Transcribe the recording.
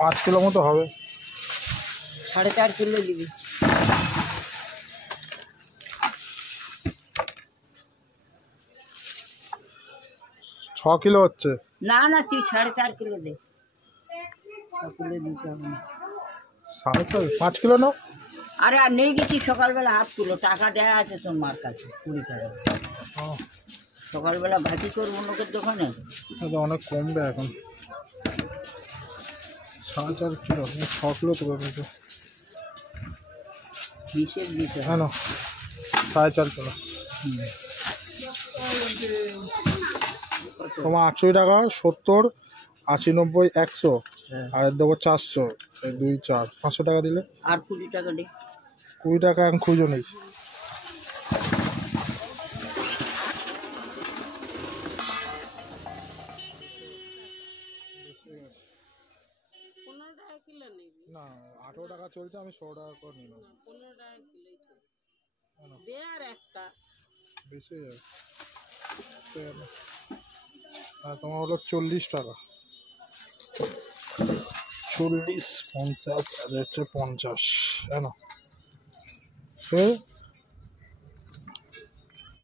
5 kilo মতো হবে। 4.5 kilo দিবি। 6 কিলো হচ্ছে। না না, তুই 4.5 কিলো দে। 6 কিলো দিতে হবে না। 4.5 5 কিলো নাও। আরে আর নিয়ে গেছি সকালবেলা 8 কিলো, টাকা দেয়া আছে তোর মার কাছে 20 টাকা। সকালবেলা ভাজি করবো লোকের দোকানে। অনেক কমবে এখন। 4.5 কিলো 6 কিলো তো পাবে। হিসেব দিতে হ্যাঁ না, 4.5 কিলো। তোমার 80 টাকা, 70, 80, 90, 100 আর দেবো 400, 2, 4, 500 টাকা দিলে। আর 20 টাকা দে। 20 টাকা এখন খুঁজো নেই। না 18 টাকা চলছে, আমি 100 টাকা করে নিলাম। 15 টাকা কিলোই চলছে। দে আর একটা। বেশি আর তোমার হলো 40 টাকা। 40, 50 আর হচ্ছে 50, হ্যাঁ না।